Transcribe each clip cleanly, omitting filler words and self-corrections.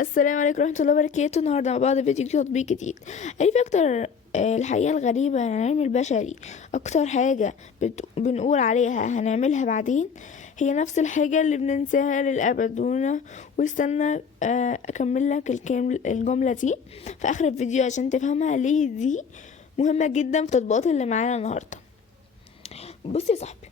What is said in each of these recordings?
السلام عليكم ورحمة الله وبركاته. النهاردة مع بعض فيديو تطبيق جديد. في أكتر الحقيقة الغريبة عن العلم البشري، أكتر حاجة بنقول عليها هنعملها بعدين هي نفس الحاجة اللي بننساها للأبد. واستنى أكمل لك الجملة دي في آخر الفيديو عشان تفهمها ليه دي مهمة جدا في التطبيقات اللي معانا النهاردة. بص يا صاحبي،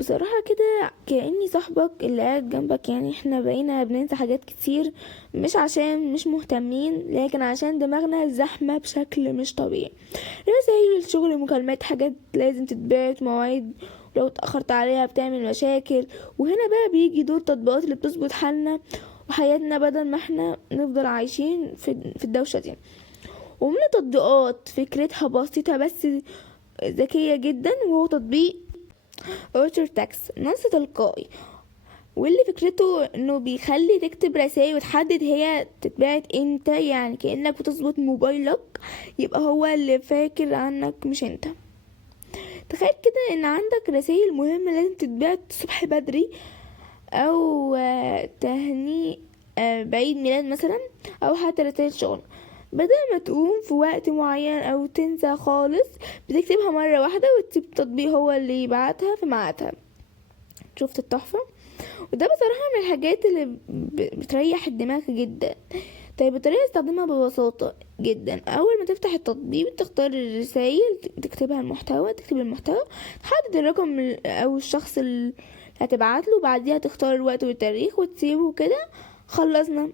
بصراحة كده كأني صاحبك اللي قاعد جنبك. يعني احنا بقينا بننسى حاجات كتير، مش عشان مش مهتمين، لكن عشان دماغنا زحمة بشكل مش طبيعي. رسايل الشغل، مكالمات، حاجات لازم تتبعت، مواعيد لو اتأخرت عليها بتعمل مشاكل. وهنا بقى بيجي دور التطبيقات اللي بتظبط حالنا وحياتنا بدل ما احنا نفضل عايشين في الدوشة دي. ومن التطبيقات فكرتها بسيطة بس ذكية جدا، وهو تطبيق اوتر تاكس، نص تلقائي، واللي فكرته انه بيخلي تكتب رسائل وتحدد هي تتبعت امتى. يعني كأنك بتظبط موبايلك يبقى هو اللي فاكر عنك مش انت. تخيل كده ان عندك رسائل مهمة لازم تتبعت الصبح بدري، او تهنئ بعيد ميلاد مثلا، او حتى رسائل شغل. بدل ما تقوم في وقت معين او تنسى خالص، بتكتبها مرة واحدة وتسيب التطبيق هو اللي يبعتها في ميعادها. شفت التحفة؟ وده بصراحة من الحاجات اللي بتريح الدماغ جدا. طيب الطريقة استخدمها ببساطة جدا. اول ما تفتح التطبيق بتختار الرسائل، تكتب المحتوى، تحدد الرقم او الشخص اللي هتبعت له، بعديها تختار الوقت والتاريخ وتسيبه كده. خلصنا.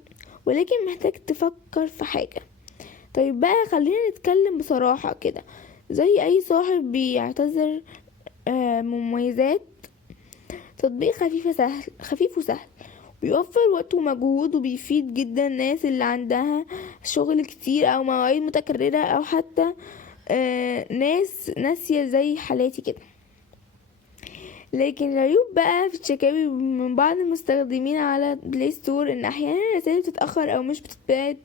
ولكن محتاج تفكر في حاجة. طيب بقى خلينا نتكلم بصراحة كده، زي اي صاحب بيعتذر. مميزات تطبيق خفيف وسهل، بيوفر وقت ومجهود، وبيفيد جدا الناس اللي عندها شغل كتير او مواعيد متكررة، او حتى ناس ناسية زي حالاتي كده. لكن العيوب بقى في الشكاوي من بعض المستخدمين على بلاي ستور، ان احيانا الرسائل بتتأخر او مش بتتبعت،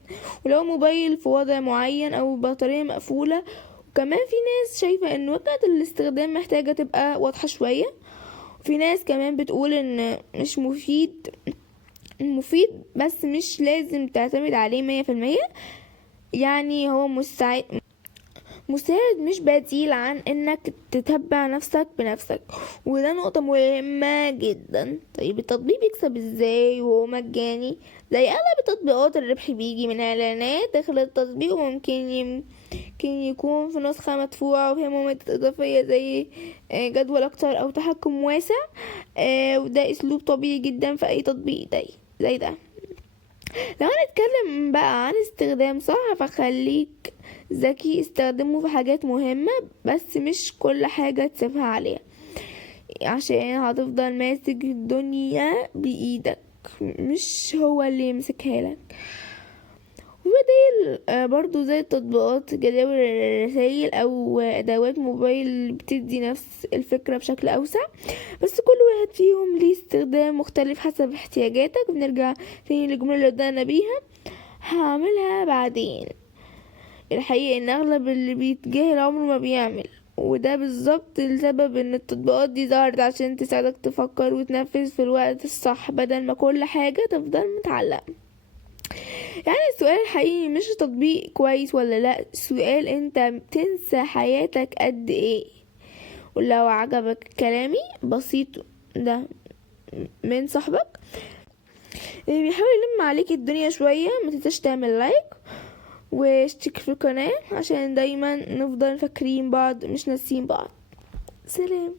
ولو موبايل في وضع معين او بطارية مقفولة. وكمان في ناس شايفة ان وجهة الاستخدام محتاجة تبقى واضحة شوية. في ناس كمان بتقول ان مش مفيد بس مش لازم تعتمد عليه 100%. يعني هو مساعد مش بديل عن انك تتبع نفسك بنفسك، وده نقطة مهمة جدا. طيب التطبيق بيكسب ازاي وهو مجاني؟ زي اغلب التطبيقات الربح بيجي من اعلانات داخل التطبيق، وممكن يكون في نسخة مدفوعة وفيها مميزات اضافية زي جدول اكتر او تحكم واسع. وده اسلوب طبيعي جدا في اي تطبيق زي ده. لو هنتكلم بقى عن استخدام صح، فخليك ذكي، استخدمه في حاجات مهمة بس مش كل حاجة تسيبها عليها، عشان هتفضل ماسك الدنيا بإيدك، مش هو اللي يمسكها لك. وبديل برضو زي التطبيقات جداول الرسائل او ادوات موبايل بتدي نفس الفكرة بشكل اوسع، بس كل واحد فيهم ليه استخدام مختلف حسب احتياجاتك. بنرجع تاني للجملة اللي بدأنا بيها، هعملها بعدين. الحقيقة ان اغلب اللي بيتجاهل عمره ما بيعمل، وده بالظبط السبب ان التطبيقات دي ظهرت عشان تساعدك تفكر وتنفذ في الوقت الصح، بدل ما كل حاجة تفضل متعلقة. يعني السؤال الحقيقي مش تطبيق كويس ولا لا، السؤال انت بتنسى حياتك قد ايه؟ ولو عجبك كلامي بسيط ده من صاحبك اللي بيحاول يلم عليك الدنيا شوية، ما تنساش تعمل لايك واشترك في القناة عشان دايما نفضل فاكرين بعض مش ناسين بعض. سلام.